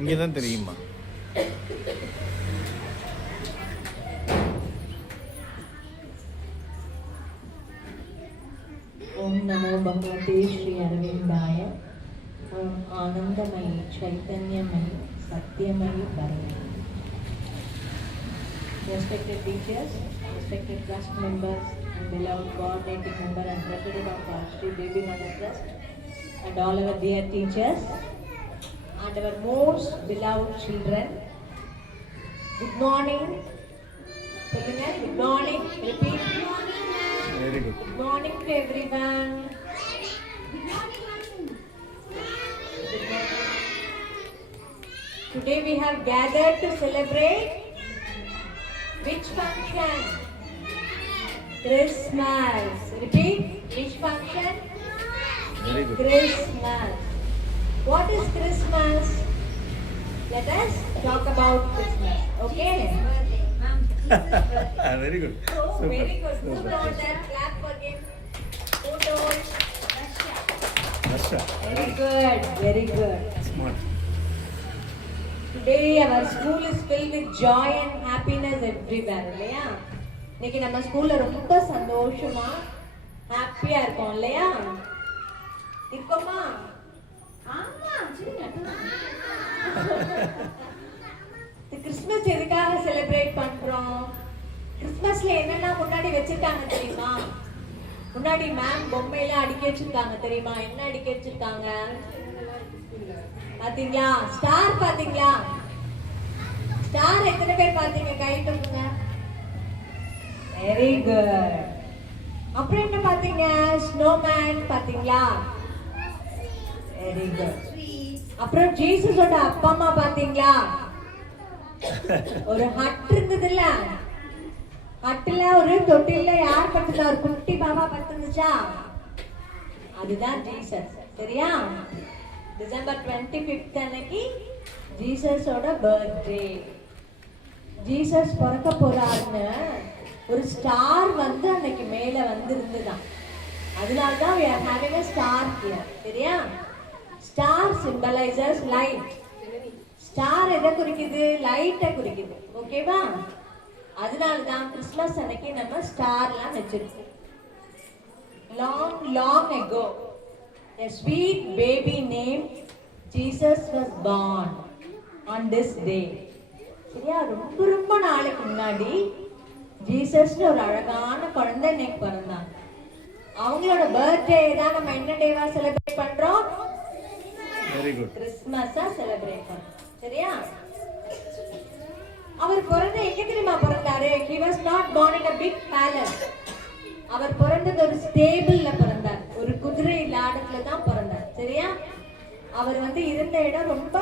இங்கே தான் தெரியுமா? ओम नमो भगवते श्री अरविंदाय. ओम आनंदमयी चैतन्यमयी सत्यमयी परमे. Respected teachers, respected trust members, and beloved coordinating member and president of our Sri Devi Mother Trust, and all our dear teachers, and our most beloved children. Good morning. Good morning. Repeat. Very good. Good morning to everyone. Today we have gathered to celebrate which function? Christmas. Repeat. Which function? Very good. Christmas. What is Christmas? Let us talk about Christmas. Okay? Very good. Oh, Super. very good. Who Super. told that? Clap for him. Who told? Rasha. Very good. Very good. Smart. Today our school is filled with joy and happiness everywhere. இல்லையா? இன்னைக்கு நம்ம ஸ்கூல்ல ரொம்ப சந்தோஷமா ஹாப்பியா இருக்கோம் இல்லையா? இருக்கோமா? ஆமா, கிறிஸ்மஸ் எதுக்காக செலிப்ரேட் பண்றோம்? கிறிஸ்மஸ்ல என்னெல்லாம் முன்னாடி வச்சிருக்காங்க தெரியுமா? முன்னாடி மேம் பொம்மையெல்லாம் அடுக்கி வச்சிருக்காங்க தெரியுமா? என்ன அடுக்கி வச்சிருக்காங்க பாத்தீங்களா? ஸ்டார் பாத்தீங்களா? ஸ்டார் எத்தனை பேர் பாத்தீங்க? கை தூக்குங்க. Very good. அப்புறம் என்ன பாத்தீங்க? ஸ்னோமேன் பாத்தீங்களா? Very good. அப்புறம் ஜீசஸோட அப்பா அம்மா பாத்தீங்களா? ஒரு ஹட் இருந்ததுல்ல, ஹட்ல ஒரு தொட்டில யார் படுத்துட்டா? ஒரு குட்டி பாபா படுத்துச்சா? அதுதான் ஜீசஸ். சரியா? டிசம்பர் 25 அன்னைக்கு ஜீசஸோட பர்த்டே. ஜீசஸ் பிறக்க போறாருன்னு ஒரு ஸ்டார் வந்து அன்னைக்கு மேல வந்து இருந்துதான். அதனால தான் we are having a star here. சரியா? Star symbolizes light. ஸ்டார் எதை குறிக்குது? லைட்டை குறிக்குது. ஓகேவா? அதனால தான் கிறிஸ்மஸ் அன்னைக்கு நம்ம ஸ்டார்லாம் வச்சிருக்கோம். Long ago, a sweet baby named Jesus was born on this day. சரியா? ரொம்ப ரொம்ப நாளைக்கு முன்னாடி ஜீசஸ்னு ஒரு அழகான குழந்தை இன்னைக்கு பிறந்தாங்க. அவங்களோட பர்த்டே தான் நம்ம என்ன டேவா செலிப்ரேட் பண்றோம்? Very good. கிறிஸ்மஸா செலிப்ரேட் பண்றோம். சரியா? அவர் பிறந்த எங்க தெரியுமா பிறந்தாரு? He was not born in a big palace. அவர் பிறந்தது ஒரு ஸ்டேபிள்ல பிறந்தார். ஒரு குதிரை லாடத்துல தான் பிறந்தார். சரியா? அவர் வந்து இருந்த இடம் ரொம்ப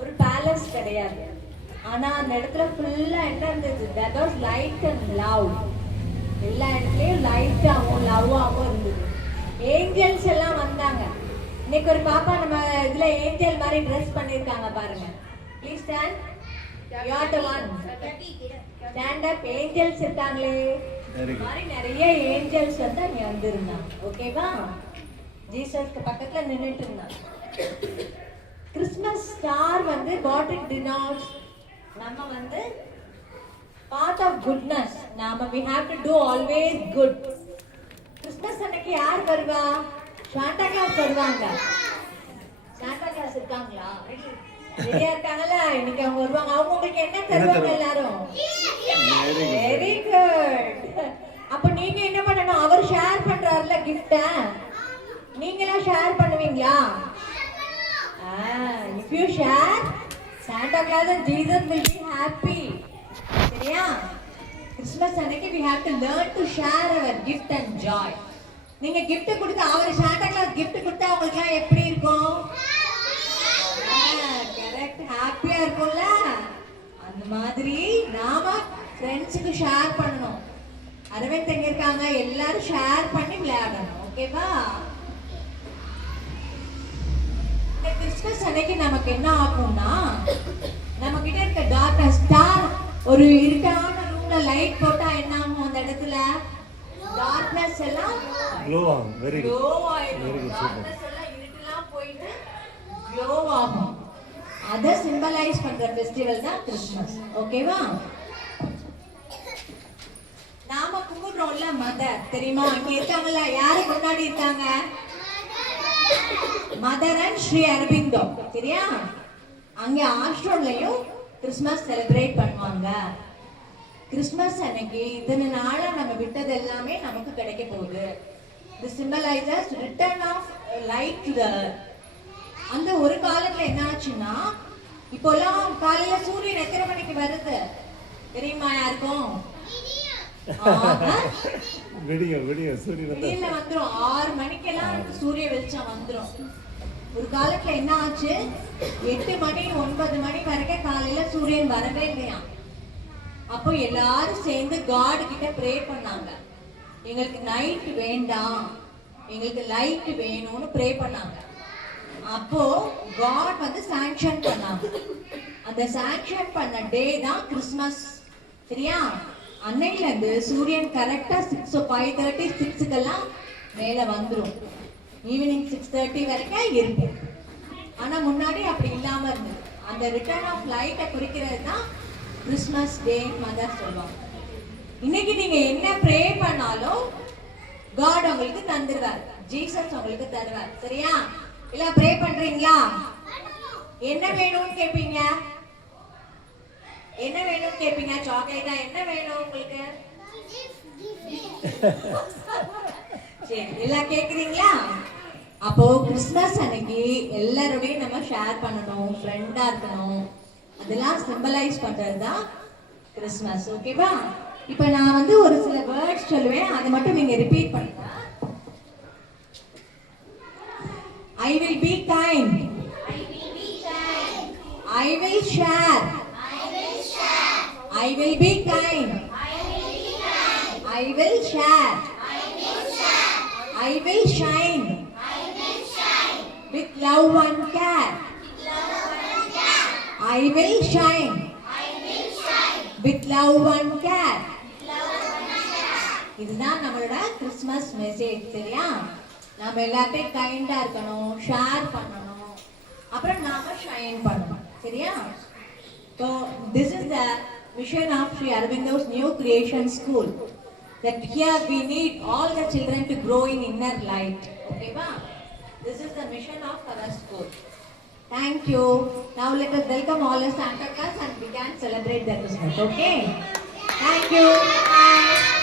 ஒரு பேலஸ் கிடையாது. ஆனா அந்த இடத்துல ஃபுல்லா என்ன இருந்தது? There was light and love. எல்லா இடத்துலயும் லைட்டாவும் லவ்வாவும் இருந்தது. ஏஞ்சல்ஸ் எல்லாம் வந்தாங்க. இன்னைக்கு ஒரு பாப்பா நம்ம இதுல ஏஞ்சல் மாதிரி ட்ரெஸ் பண்ணிருக்காங்க பாருங்க. Please stand. You are the one. Stand up. Angels இருக்காங்களே. மாதிரி நிறைய ஏஞ்சல்ஸ் வந்து அங்க வந்திருந்தாங்க. ஓகேவா? ஜீசஸ்க்கு பக்கத்துல நின்னுட்டு இருந்தாங்க. கிறிஸ்மஸ் ஸ்டார் வந்து what it denotes? நம்ம வந்து part of goodness. நாம we have to do always good. Christmas அன்னைக்கு யார் வருவா? சாண்டா கிளாஸ் வருவாங்க. சாண்டா கிளாஸ் இருக்காங்களா? ரெடியா இருக்காங்கல்ல? இன்னைக்கு அவங்க வருவாங்க. அவங்க உங்களுக்கு என்ன தருவாங்க எல்லாரும்? Very good. அப்ப நீங்க என்ன பண்ணணும்? அவர் ஷேர் பண்றாருல கிஃப்ட்ட, நீங்களா ஷேர் பண்ணுவீங்களா? if you share, Santa Claus and Jesus will be happy. சரியா? கிறிஸ்மஸ் அன்னைக்கு we have to learn to share our gift and joy. நீங்க gift கொடுத்து அவர் சாண்டா கிளாஸ் gift கொடுத்தா உங்களுக்கு எப்படி இருக்கும்? கரெக்ட், ஹாப்பியா இருக்கும்ல? அந்த மாதிரி நாம ஃப்ரெண்ட்ஸுக்கு ஷேர் பண்ணணும். அரவிந்த் எங்க இருக்காங்க? எல்லாரும் ஷேர் பண்ணி விளையாடணும். ஓகேவா? இந்த கிறிஸ்மஸ் அன்னைக்கு நமக்கு என்ன ஆகும்னா, நம்ம கிட்ட இருக்க டார்க்னஸ் ஸ்டார் ஒரு இருட்டான ரூம்ல லைட் போட்டா என்ன ஆகும்? அந்த இடத்துல டார்க்னஸ் எல்லாம் க்ளோ ஆகும். Very good. க்ளோ ஆயிடும். டார்க்னஸ் எல்லாம் இருட்டெல்லாம் போயிட்டு அதை சிம்பலைஸ் பண்ற ஃபெஸ்டிவல் தான் கிறிஸ்மஸ். ஓகேவா? நாம கும்பிடுறோம்ல மதர், தெரியுமா? இங்க இருக்காங்கல்ல, யாரு முன்னாடி இருக்காங்க? மதர் அண்ட் ஸ்ரீ அரபிந்தோ, சரியா? அங்க ஆஸ்ட்ரோன்லயும் கிறிஸ்மஸ் செலிப்ரேட் பண்ணுவாங்க. கிறிஸ்மஸ் அன்னைக்கு இத்தனை நாளா நம்ம விட்டது எல்லாமே நமக்கு கிடைக்க போகுது. This symbolizes return of light to the earth. அந்த ஒரு காலத்துல என்ன ஆச்சுன்னா, இப்போலாம் காலையில சூரியன் எத்தனை மணிக்கு வருது தெரியுமா யாருக்கும்? சூரியன் வந்துரும் 6 மணிக்கெல்லாம் சூரிய வெளிச்சம் வந்துரும். ஒரு காலத்துல என்ன ஆச்சு, 8 மணி 9 மணி வரைக்கும் காலையில சூரியன் வரவே இல்லையா. அப்போ எல்லாரும் சேர்ந்து காட் கிட்ட ப்ரே பண்ணாங்க, எங்களுக்கு நைட் வேண்டாம், எங்களுக்கு லைட் வேணும்னு ப்ரே பண்ணாங்க. அப்போ காட் வந்து சாங்ஷன் பண்ணாங்க. அந்த சாங்ஷன் பண்ண டே தான் கிறிஸ்மஸ், சரியா? அன்னையில இருந்து சூரியன் கரெக்டா 5:30 6க்கெல்லாம் மேல வந்துரும். ஈவினிங் 6:30 வரைக்கும் இருக்கு. ஆனா முன்னாடி அப்படி இல்லாம இருந்தது. அந்த ரிட்டர்ன் ஆஃப் லைட்டை குறிக்கிறது தான் கிறிஸ்மஸ் டே மதர் சொல்லுவாங்க. இன்னைக்கு நீங்க என்ன ப்ரே பண்ணாலும் காட் உங்களுக்கு தந்துருவார், ஜீசஸ் உங்களுக்கு தருவார், சரியா? இல்ல ப்ரே பண்றீங்களா? என்ன வேணும்னு கேட்பீங்க, என்ன வேணும்னு கேட்பீங்க? சாக்லேட்டா? என்ன வேணும் உங்களுக்கு? சரி, எல்லாம் கேக்குறீங்களா? அப்போ கிறிஸ்மஸ் அன்னைக்கு எல்லாரோடையும் நம்ம ஷேர் பண்ணணும், ஃப்ரெண்டா இருக்கணும். அதெல்லாம் சிம்பலைஸ் பண்றது தான் கிறிஸ்மஸ். ஓகேவா? இப்ப நான் வந்து ஒரு சில வேர்ட்ஸ் சொல்லுவேன், அதை மட்டும் நீங்க ரிப்பீட் பண்ணுங்க. I will be kind. I will be kind. I will share. I will share. I will be kind. I will be kind. I will share. I will share. I will shine. I will shine. With love and care. With love and care. I will shine. I will shine. With love and care. With love and care. இதுதான் நம்மளோட Christmas message, சரியா? நாம எல்லாத்தையும் கைண்டா இருக்கணும், share பண்ணணும், அப்புறம் நாம shine பண்ணணும், சரியா? So this is the mission of Sri Aurobindo's New Creation School, that here we need all the children to grow in inner light. Okay ba? This is the mission of our school. Thank you. Now let us welcome all the Santa Claus and we can celebrate the Christmas. Okay? Thank you. Bye.